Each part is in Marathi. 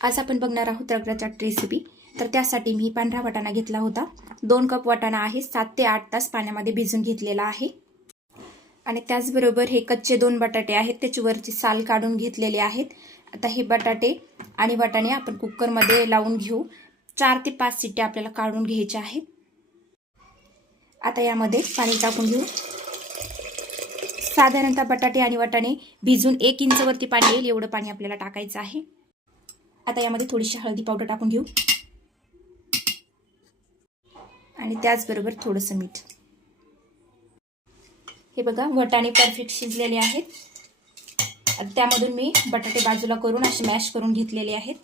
आज आपण बघणार आहोत रगडा चाट रेसिपी तर त्यासाठी मी पांढरा वाटाणा घेतला होता. दोन कप वाटाणा आहे. सात ते आठ तास पाण्यामध्ये भिजून घेतलेला आहे. आणि त्याचबरोबर हे कच्चे दोन बटाटे आहेत. त्याच्यावरची साल काढून घेतलेले आहेत. आता हे बटाटे आणि वाटाणे आपण कुकरमध्ये लावून घेऊ. चार ते पाच सिट्ट्या आपल्याला काढून घ्यायच्या आहेत. आता यामध्ये पाणी टाकून घेऊ. साधारणतः बटाटे आणि वाटाणे भिजून एक इंचवरती पाणी येईल. एवढं पाणी आपल्याला टाकायचं आहे. आता यामध्ये थोडीशी हळदी पावडर टाकून घेऊ. आणि त्याचबरोबर थोडंसं मीठ. हे बघा वटाणे परफेक्ट शिजलेले आहेत. त्यामधून मी बटाटे बाजूला करून असे मॅश करून घेतलेले आहेत.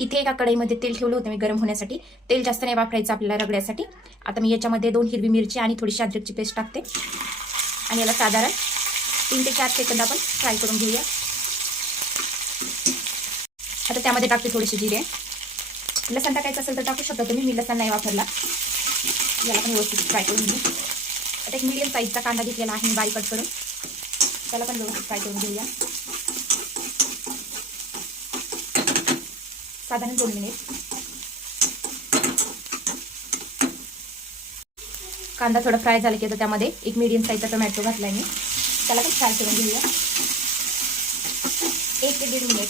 इथे एका कढईमध्ये तेल ठेवलं होतं मी गरम होण्यासाठी. तेल जास्त नाही वापरायचं आपल्याला रगड्यासाठी. आता मी याच्यामध्ये दोन हिरवी मिरची आणि थोडीशी अद्रकची पेस्ट टाकते. आणि याला साधारण तीन ते चार सेकंद आपण फ्राय करून घेऊया. आता त्यामध्ये टाकते थोडेसे जिरे. लसण टाकायचं असेल तर टाकू शकता तुम्ही मी लसण नाही वापरला. याला पण व्यवस्थित फ्राय करून घेऊ. आता एक मिडियम साईजचा कांदा घेतलेला आहे बारीक कट करून. त्याला पण व्यवस्थित फ्राय करून घेऊया. साधारण दोन मिनिट कांदा थोडा फ्राय झाला की आता त्यामध्ये एक मिडियम साईजचा टोमॅटो घातला मी. त्याला पण फ्राय करून घेऊया. एक ते दीड मिनिट.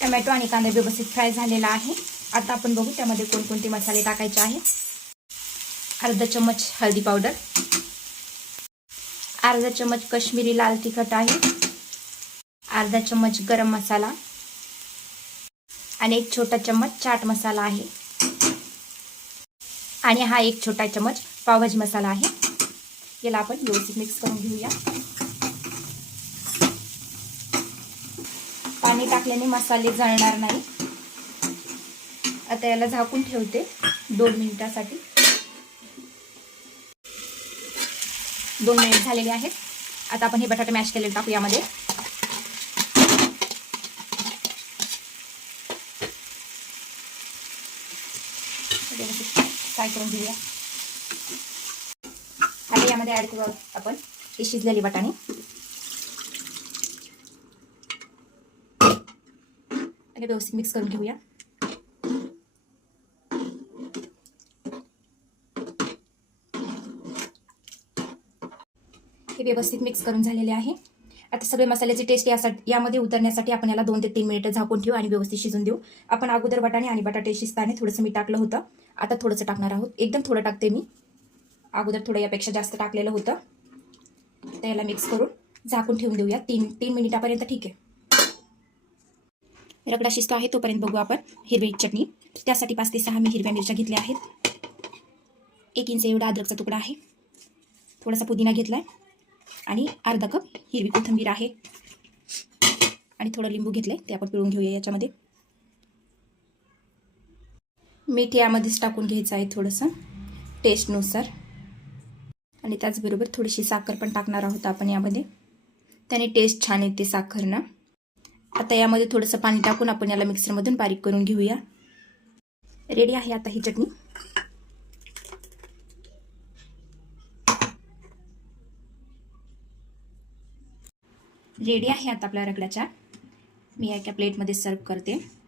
टोमॅटो आणि कांदा व्यवस्थित फ्राय झालेला आहे. आता आपण बघू त्यामध्ये कोणकोणते मसाले टाकायचे आहेत. अर्धा चम्मच हळदी पावडर. अर्धा चम्मच कश्मीरी लाल तिखट आहे. अर्धा चम्मच गरम मसाला. आणि एक छोटा चम्मच चाट मसाला आहे. आणि हा एक छोटा चम्मच पावभाजी मसाला आहे. याला आपण व्यवस्थित मिक्स करून घेऊया. पाणी टाकल्याने मसाले जळणार नाही. आता याला झाकून ठेवते दोन मिनिटासाठी. दोन मिनिट झालेले आहेत. आता आपण हे बटाटे मॅश केलेले टाकू यामध्ये. काय करून घेऊया. आता यामध्ये ऍड करू आपण. हे शिजलेली वाटाणे. आणि व्यवस्थित मिक्स करून घेऊया. हे व्यवस्थित मिक्स करून झालेले आहे. आता सगळे मसाल्याची टेस्ट यासाठी यामध्ये उतरण्यासाठी आपण याला दोन ते तीन मिनिटं झाकून ठेवू आणि व्यवस्थित शिजून देऊ. आपण अगोदर वाटाणे आणि बटाटे शिजताने थोडंसं मी टाकलं होतं. आता थोडंसं टाकणार आहोत. एकदम थोडं टाकते मी. अगोदर थोडं यापेक्षा जास्त टाकलेलं होतं. तर याला मिक्स करून झाकून ठेवून देऊया. तीन तीन मिनिटापर्यंत ठीक आहे. रगडा शिजतो आहे तोपर्यंत बघू आपण हिरवी चटणी. त्यासाठी पाच ते सहा मी हिरव्या मिरच्या घेतल्या आहेत. एक इंच एवढा अद्रकचा तुकडा आहे. थोडासा पुदिना घेतला आहे आणि अर्धा कप हिरवी कोथिंबीर आहे. आणि थोडं लिंबू घेतलं आहे ते आपण पिळून घेऊया याच्यामध्ये. मीठ यामध्येच टाकून घ्यायचं आहे थोडंसं. टेस्टनुसार आणि त्याचबरोबर थोडीशी साखर पण टाकणार आहोत आपण यामध्ये. त्याने टेस्ट छान येते साखरनं. आता यामध्ये थोडंसं पाणी टाकून आपण याला मिक्सरमधून बारीक करून घेऊया. रेडी आहे आता ही चटणी? रेडी आहे आता आपल्या रगड्याच्या. मी एका प्लेटमध्ये सर्व करते.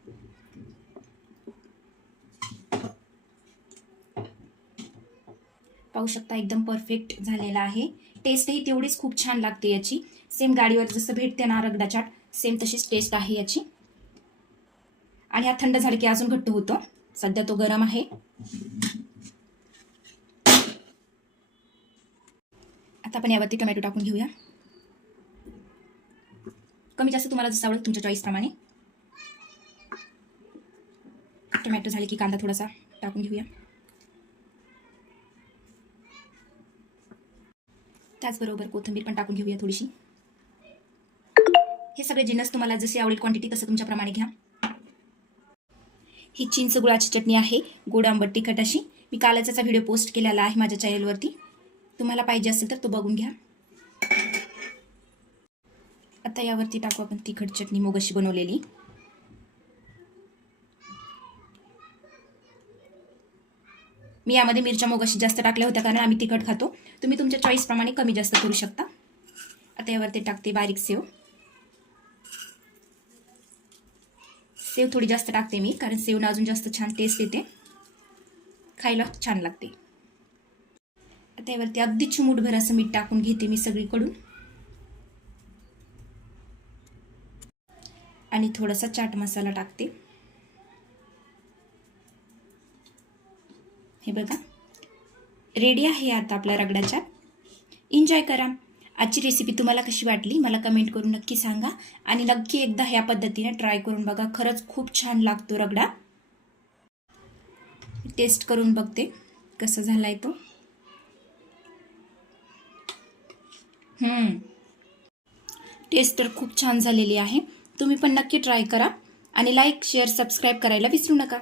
पाहू शकता एकदम परफेक्ट झालेला आहे. टेस्टही तेवढीच खूप छान लागते याची. सेम गाडीवर जसं भेटते ना रगडा चाट सेम तशीच टेस्ट आहे याची. आणि हा थंड झाला की अजून घट्ट होतो. सध्या तो गरम आहे. आता आपण यावरती टोमॅटो टाकून घेऊया. कमी जास्त तुम्हाला जसं आवडेल तुमच्या चॉईसप्रमाणे टोमॅटो झाले की कांदा थोडासा टाकून घेऊया. त्याचबरोबर कोथिंबीर पण टाकून घेऊया थोडीशी. हे सगळे जिन्नस तुम्हाला जशी आवडेल क्वांटिटी तसं तुमच्याप्रमाणे घ्या. ही चिंच गुळाची चटणी आहे गोड आंबट तिखट अशी. मी कालच याचा व्हिडिओ पोस्ट केलेला आहे माझ्या चॅनलवरती तुम्हाला पाहिजे असेल तर तो बघून घ्या. आता यावरती टाकू आपण तिखट चटणी मोगशी बनवलेली. मी यामध्ये मिरच्या मोगाशी जास्त टाकल्या होत्या कारण आम्ही तिखट खातो. तुम्ही तुमच्या चॉईसप्रमाणे कमी जास्त करू शकता. आता यावरती टाकते बारीक सेव. सेव थोडी जास्त टाकते मी कारण सेवनं अजून जास्त छान टेस्ट येते. खायला छान लागते. आता यावरती अगदी चिमूटभर असं मीठ टाकून घेते मी सगळीकडून. आणि थोडासा चाट मसाला टाकते. हे बघा. रेडी आहे आता आपल्या रगडाच्या एन्जॉय करा. आजची रेसिपी तुम्हाला कशी वाटली? मला कमेंट करून नक्की सांगा. आणि नक्की एकदा ह्या पद्धतीने ट्राय करून बघा. खरंच खूप छान लागतो रगडा. टेस्ट करून बघते कसं झालाय तो. टेस्ट तर खूप छान झालेली आहे. तुम्ही पण नक्की ट्राय करा. आणि लाईक शेअर सबस्क्राईब करायला विसरू नका.